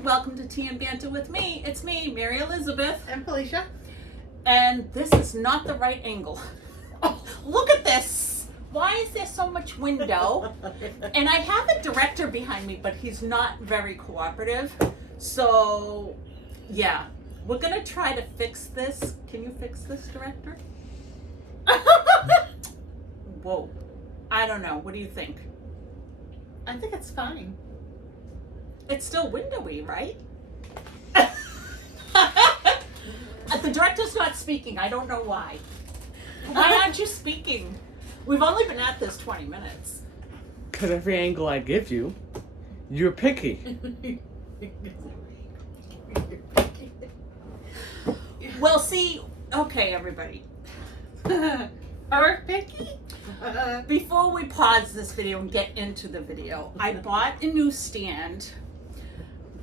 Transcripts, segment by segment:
everyone. Welcome to Tea and Banter with me. It's me, Mary Elizabeth. And Felicia. And this is not the right angle. Oh, look at this. Why is there so much window? And I have a director behind me, but he's not very cooperative. So, yeah. We're going to try to fix this. Can you fix this, director? Whoa. I don't know. What do you think? I think it's fine. It's still windowy, right? The director's not speaking. I don't know why. Why aren't you speaking? We've only been at this 20 minutes. Because every angle I give you, you're picky. Well, see, okay, everybody. Are picky? Before we pause this video and get into the video, I bought a new stand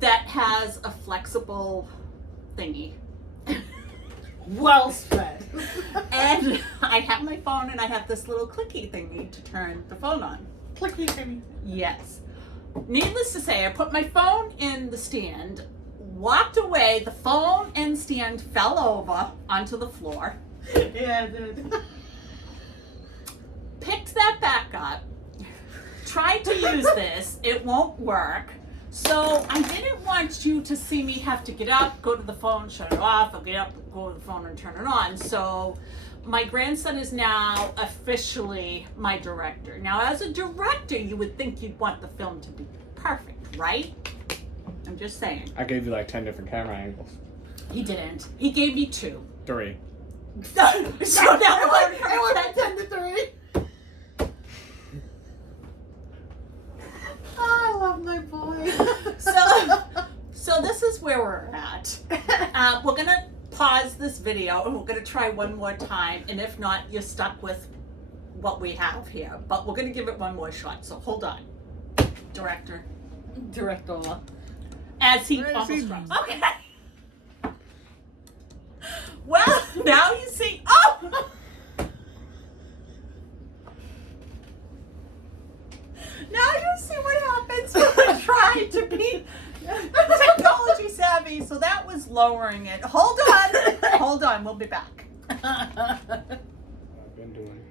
that has a flexible thingy. Well said. And I have my phone and I have this little clicky thingy to turn the phone on. Clicky thingy. Yes. Needless to say, I put my phone in the stand, walked away, the phone and stand fell over onto the floor. Yeah, it did. Picked that back up, tried to use this, it won't work. So I didn't want you to see me have to get up, go to the phone, shut it off, I'll get up, go to the phone and turn it on. So my grandson is now officially my director. Now as a director, you would think you'd want the film to be perfect, right? I'm just saying. I gave you like 10 different camera angles. He didn't. He gave me 2. 3. So now we're going I went from 10 to 3. I love my boy. So this is where we're at. We're gonna pause this video and we're gonna try one more time. And if not, you're stuck with what we have here. But we're gonna give it one more shot. So hold on, director. As he almost drops. Okay. Well, now you see. Oh. Now you see what happens when we try to be technology savvy. So that was lowering it. Hold on, we'll be back. I've been doing.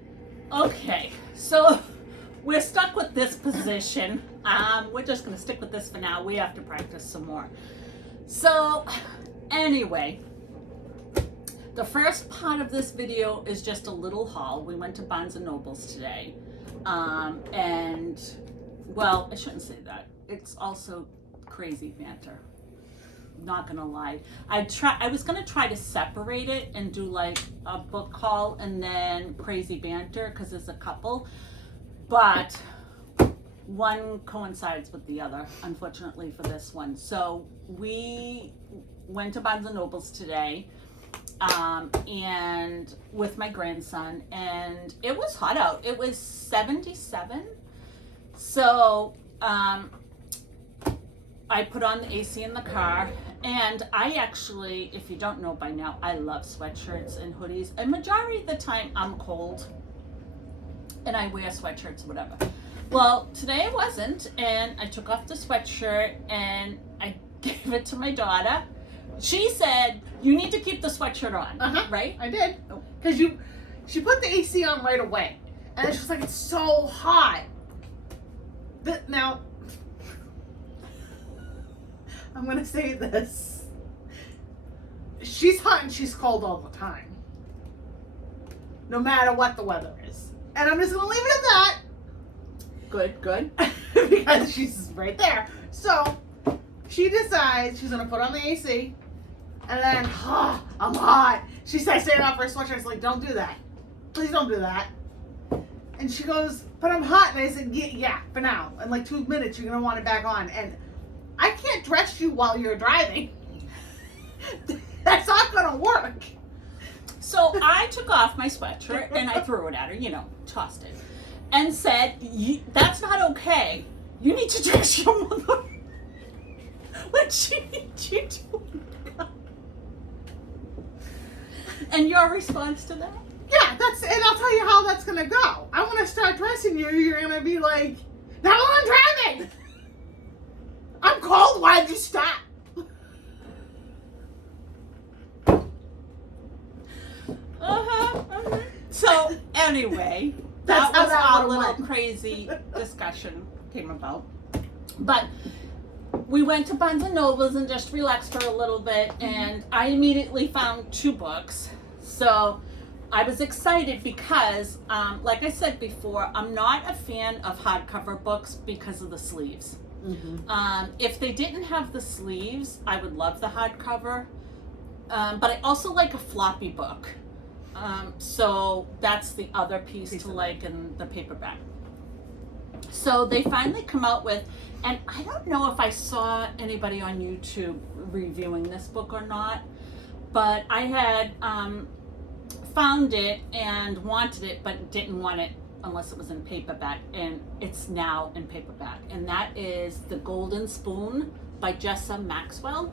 Okay, so we're stuck with this position. We're just gonna stick with this for now. We have to practice some more. So anyway, the first part of this video is just a little haul. We went to Barnes and Nobles today. And well, I shouldn't say that. It's also crazy banter. Not gonna lie. I was gonna try to separate it and do like a book haul and then crazy banter because there's a couple, but one coincides with the other, unfortunately for this one. So we went to Barnes and Nobles today. And with my grandson, and it was hot out. It was 77. So I put on the AC in the car, and I actually, if you don't know by now, I love sweatshirts and hoodies. And majority of the time I'm cold and I wear sweatshirts or whatever. Well, today I wasn't, and I took off the sweatshirt and I gave it to my daughter. She said, you need to keep the sweatshirt on, right? I did. Because she put the AC on right away. And she was like, it's so hot. Now, I'm going to say this. She's hot and she's cold all the time. No matter what the weather is. And I'm just going to leave it at that. Good. Because she's right there. So, she decides she's going to put on the AC. And then, I'm hot. She starts taking off her sweatshirt. It's like, don't do that. Please don't do that. And she goes, but I'm hot. And I said, yeah, for now. In like 2 minutes, you're going to want it back on. And I can't dress you while you're driving. That's not going to work. So I took off my sweatshirt and I threw it at her, tossed it. And said, that's not okay. You need to dress your mother. What she needs you to. And your response to that? Yeah, and I'll tell you how that's gonna go. I'm gonna start dressing you. You're gonna be like, now I'm driving. I'm cold. Why'd you stop? anyway, That's that how was that our one little went. crazy discussion came about. But we went to Barnes and Nobles and just relaxed for a little bit, and I immediately found 2 books. So I was excited because, like I said before, I'm not a fan of hardcover books because of the sleeves. If they didn't have the sleeves, I would love the hardcover. But I also like a floppy book. So that's the other piece to like in the paperback. So they finally come out with, and I don't know if I saw anybody on YouTube reviewing this book or not, but I had found it and wanted it, but didn't want it unless it was in paperback, and it's now in paperback. And that is The Golden Spoon by Jessa Maxwell.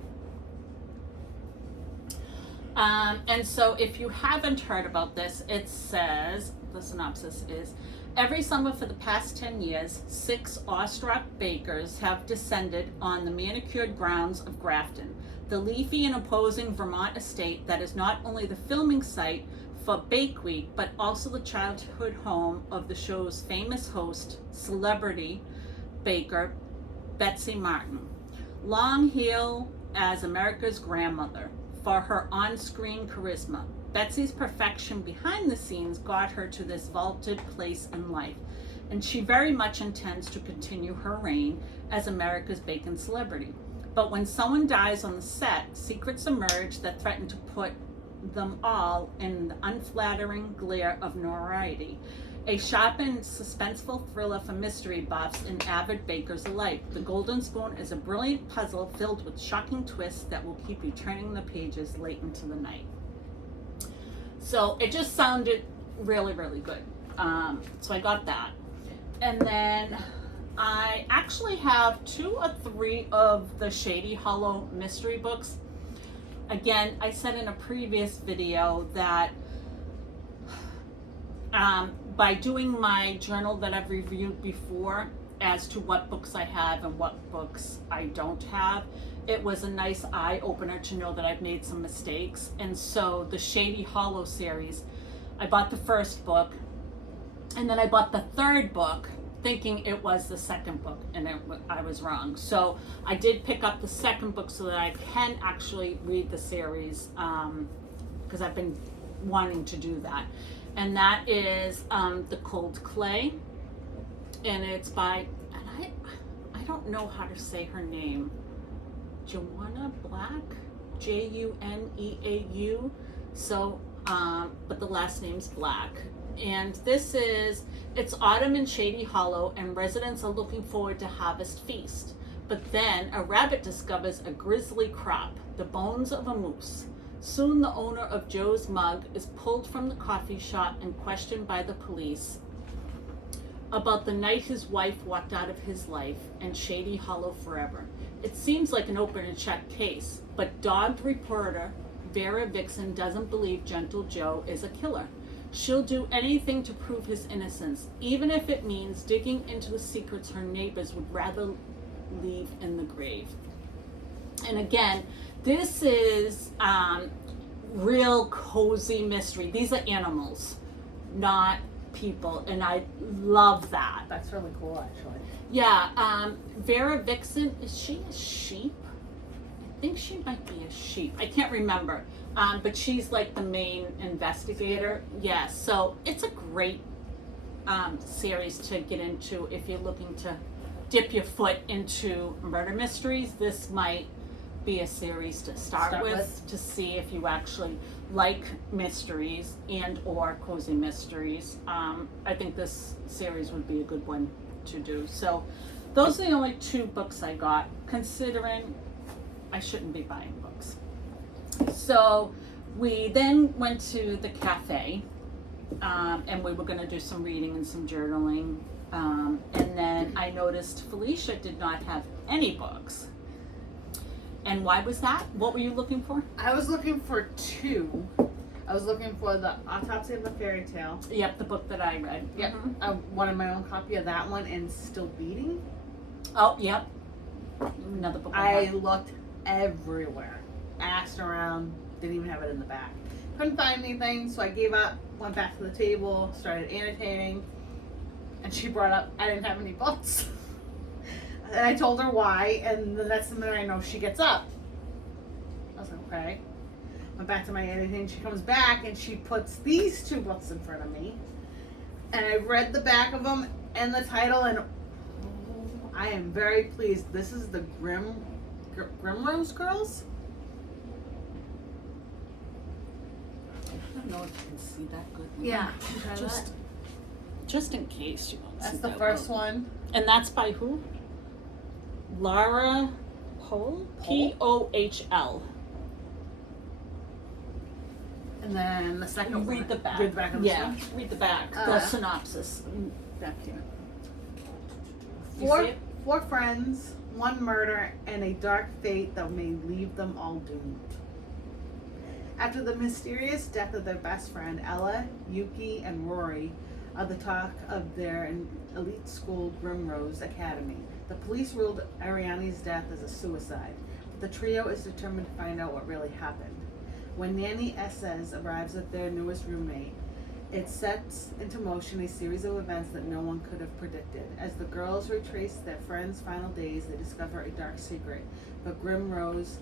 And so if you haven't heard about this, it says, the synopsis is, every summer for the past 10 years, 6 awestruck bakers have descended on the manicured grounds of Grafton, the leafy and imposing Vermont estate that is not only the filming site for Bake Week, but also the childhood home of the show's famous host, celebrity baker Betsy Martin. Long hail as America's grandmother for her on-screen charisma. Betsy's perfection behind the scenes got her to this vaulted place in life, and she very much intends to continue her reign as America's bacon celebrity. But when someone dies on the set, secrets emerge that threaten to put them all in the unflattering glare of notoriety. A sharp and suspenseful thriller for mystery buffs and avid bakers alike. The Golden Spoon is a brilliant puzzle filled with shocking twists that will keep you turning the pages late into the night. So it just sounded really, really good. So I got that. And then I actually have 2 or 3 of the Shady Hollow mystery books. Again, I said in a previous video that by doing my journal that I've reviewed before as to what books I have and what books I don't have, it was a nice eye opener to know that I've made some mistakes. And so the Shady Hollow series, I bought the first book, and then I bought the 3rd book thinking it was the 2nd book, and I was wrong. So I did pick up the 2nd book so that I can actually read the series, because I've been wanting to do that. And that is The Cold Clay, and it's by, and I don't know how to say her name, Joanna Black, Juneau. So, but the last name's Black. And it's autumn in Shady Hollow, and residents are looking forward to Harvest Feast. But then a rabbit discovers a grisly crop, the bones of a moose. Soon the owner of Joe's mug is pulled from the coffee shop and questioned by the police about the night his wife walked out of his life and Shady Hollow forever. It seems like an open and shut case, but dogged reporter Vera Vixen doesn't believe Gentle Joe is a killer. She'll do anything to prove his innocence, even if it means digging into the secrets her neighbors would rather leave in the grave. And again, this is real cozy mystery. These are animals, not people, and I love that. That's really cool, actually. Yeah, Vera Vixen, is she a sheep? I think she might be a sheep. I can't remember. But she's like the main investigator. Yeah, so it's a great series to get into if you're looking to dip your foot into murder mysteries. This might be a series to start with to see if you actually like mysteries and or cozy mysteries. I think this series would be a good one to do. So those are the only 2 books I got, considering I shouldn't be buying books. So we then went to the cafe, and we were going to do some reading and some journaling. And then I noticed Felicia did not have any books. And why was that? What were you looking for? I was looking for 2. I was looking for The Autopsy of a Fairy Tale. Yep, the book that I read. Yep. I wanted my own copy of that one, and Still Beating. Oh, yep. Another book. I looked everywhere. Asked around, didn't even have it in the back. Couldn't find anything, so I gave up, went back to the table, started annotating, and she brought up I didn't have any books. And I told her why, and the next minute I know she gets up. I was like, okay. Went back to my editing. She comes back and she puts these 2 books in front of me. And I read the back of them and the title, and I am very pleased. This is the Grimrose Girls. I don't know if you can see that good. Yeah, Just in case you don't that's see the that first well. one. And that's by who? Lara Pohl? Pohl. And then the second one. Read the back. Read the back of this Yeah, one. read the back. The synopsis. Back here. You see it? 4 friends, 1 murder, and a dark fate that may leave them all doomed. After the mysterious death of their best friend, Ella, Yuki, and Rory are the talk of their elite school, Grimrose Academy. The police ruled Ariane's death as a suicide, but the trio is determined to find out what really happened. When Nanny Esses arrives with their newest roommate, it sets into motion a series of events that no one could have predicted. As the girls retrace their friends' final days, they discover a dark secret. But Grimrose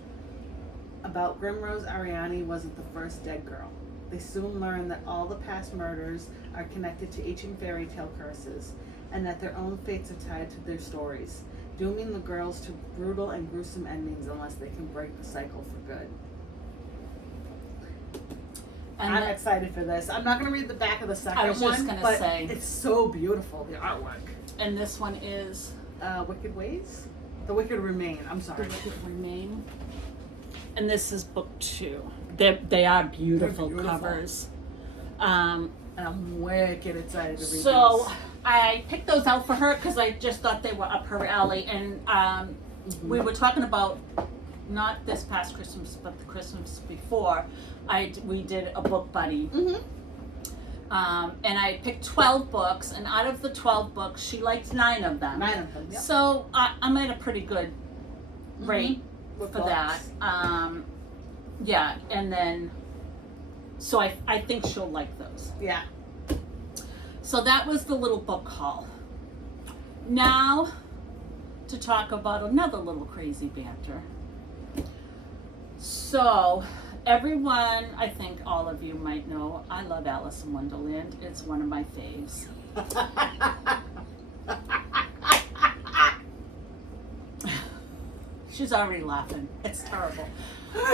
Ariane wasn't the first dead girl. They soon learn that all the past murders are connected to ancient fairy tale curses, and that their own fates are tied to their stories, dooming the girls to brutal and gruesome endings unless they can break the cycle for good. And I'm excited for this. I'm not going to read the back of the second I was just one, gonna but say. it's so beautiful, the artwork. And this one is Wicked Ways? The Wicked Remain. I'm The sorry. Wicked Remain. And this is book 2. They are beautiful, They're beautiful. covers. And I'm wicked excited to read So these. I picked those out for her because I just thought they were up her alley. And we were talking about, not this past Christmas, but the Christmas before, we did a book buddy. Mm-hmm. And I picked 12 books, and out of the 12 books, she liked 9 of them. 9 of them, yep. So I'm at a pretty good rate With for books. that. Yeah, and then, so I think she'll like those. Yeah. So that was the little book haul. Now, to talk about another little crazy banter. So, everyone, I think all of you might know, I love Alice in Wonderland. It's one of my faves. She's already laughing. It's terrible.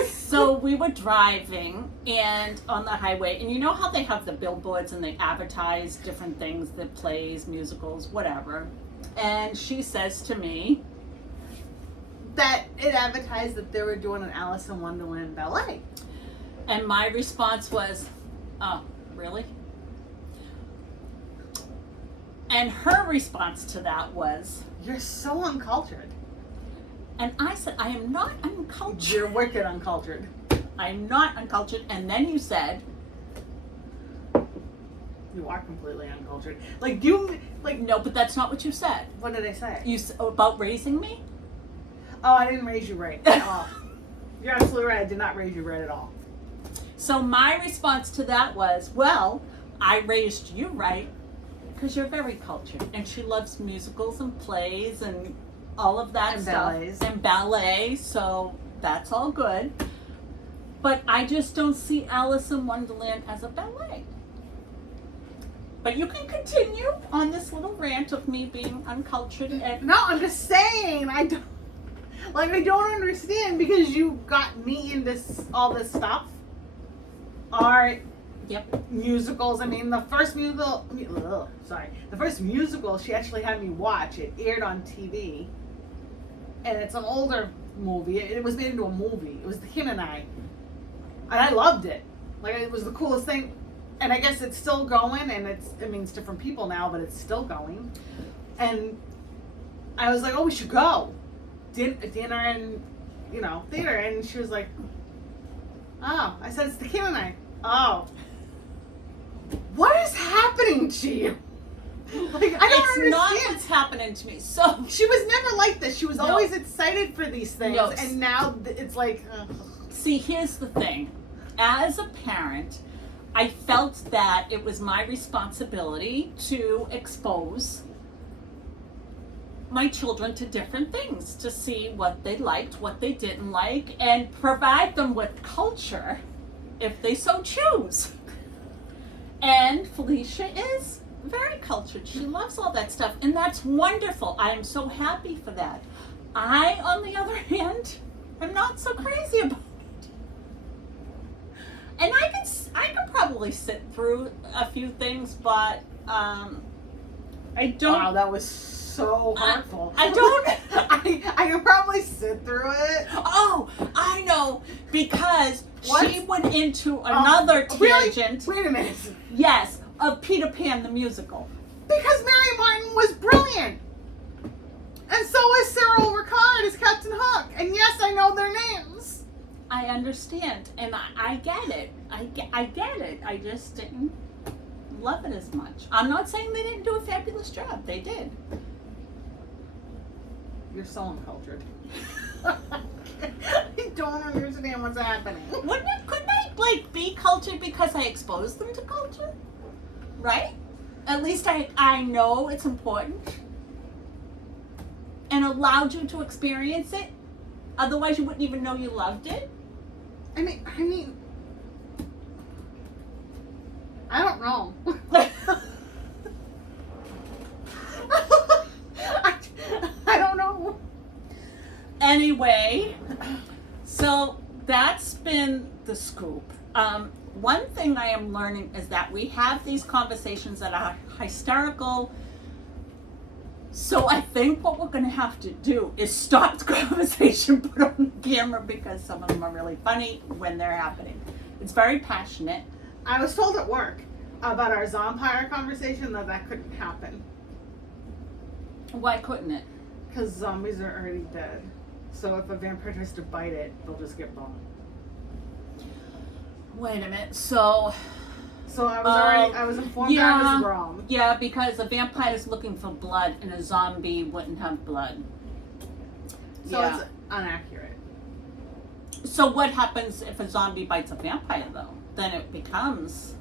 So we were driving and on the highway, and you know how they have the billboards and they advertise different things, the plays, musicals, whatever. And she says to me, That it advertised that they were doing an Alice in Wonderland ballet. and my response was, oh, really? And her response to that was, You're so uncultured. and I said, I am not uncultured. You're wicked uncultured. I'm not uncultured. And then you said, You are completely uncultured. Like, you, like, no, but that's not what you said. what did I say? About raising me? Oh, I didn't raise you right at all. You're absolutely right. I did not raise you right at all. So my response to that was, well, I raised you right because you're very cultured. And she loves musicals and plays and all of that And stuff. ballets. And ballet, so that's all good. But I just don't see Alice in Wonderland as a ballet. But you can continue on this little rant of me being uncultured and No, I'm just saying. I don't understand because you got me into all this stuff. Art, yep. musicals. I mean, the first musical. The first musical she actually had me watch. It aired on TV, and it's an older movie. It was made into a movie. It was The King and I loved it. Like, it was the coolest thing. And I guess it's still going, and it's different people now, but it's still going. And I was like, oh, we should go. Dinner and, theater. And she was like, oh. I said, it's The King and I. Oh. What is happening to you? Like, I don't It's not understand. what's happening to me. So She was never like this. She was No. always excited for these things. No. And now it's like, see, here's the thing. as a parent, I felt that it was my responsibility to expose my children to different things, to see what they liked, what they didn't like, and provide them with culture if they so choose. And Felicia is very cultured. She loves all that stuff, and that's wonderful. I am so happy for that. I, on the other hand, am not so crazy about it. And I can probably sit through a few things, but I don't. Wow, that was so hurtful. I don't. I can probably sit through it. Oh, I know, because What? she went into another Really? tangent. Wait a minute. Yes, of Peter Pan the musical. Because Mary Martin was brilliant. And so is Cyril Ricard as Captain Hook. And yes, I know their names. I understand, and I get it. I get it. I just didn't love it as much. I'm not saying they didn't do a fabulous job. They did. You're so uncultured. I don't understand what's happening. Couldn't I be cultured because I exposed them to culture? Right? At least I know it's important. And allowed you to experience it. Otherwise you wouldn't even know you loved it. I mean, I don't know. I don't know. Anyway, so that's been the scoop. One thing I am learning is that we have these conversations that are hysterical. So I think what we're going to have to do is stop the conversation, put on the camera, because some of them are really funny when they're happening. It's very passionate. I was told at work about our zompire conversation that couldn't happen. Why couldn't it? Because zombies are already dead. So if a vampire tries to bite it, they'll just get burned. Wait a minute. So I was informed that I was wrong. Yeah, because a vampire is looking for blood and a zombie wouldn't have blood. So it's inaccurate. So what happens if a zombie bites a vampire, though? Then it becomes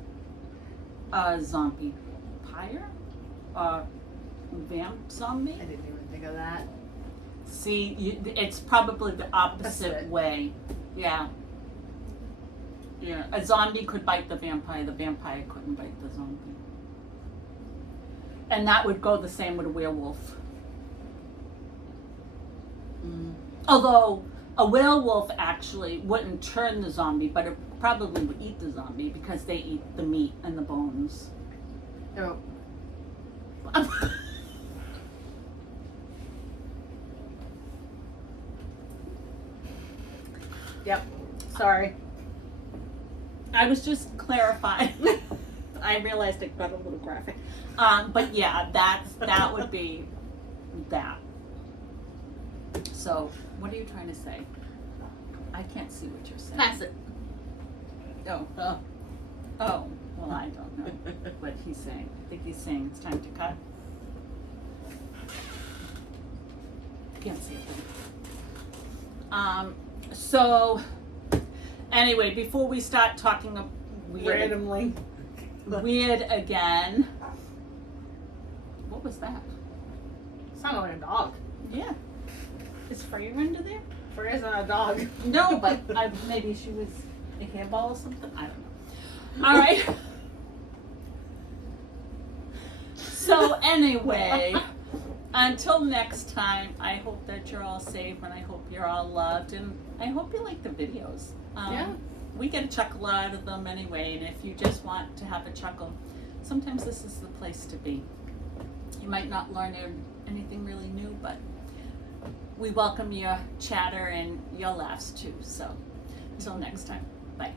a zombie pyre? A vamp zombie? I didn't even think of that. See, it's probably the opposite way. Yeah. Yeah. A zombie could bite the vampire couldn't bite the zombie. And that would go the same with a werewolf. Although a werewolf actually wouldn't turn the zombie, but it probably would eat the zombie because they eat the meat and the bones. Oh. Yep. Sorry. I was just clarifying. I realized it got a little graphic. But yeah, that would be that. So, what are you trying to say? I can't see what you're saying. Pass it. Oh, well, I don't know what he's saying. I think he's saying it's time to cut. Can't see it then. So, anyway, before we start talking Randomly. weird again, what was that? Sounded like a dog. Yeah. Is Freya under there? Freya's not a dog. No, but maybe she was a hairball or something. I don't know. All right. So anyway, until next time, I hope that you're all safe and I hope you're all loved and I hope you like the videos. Yeah. We get a chuckle out of them anyway, and if you just want to have a chuckle, sometimes this is the place to be. You might not learn anything really new, but we welcome your chatter and your laughs too. So, until next time, bye.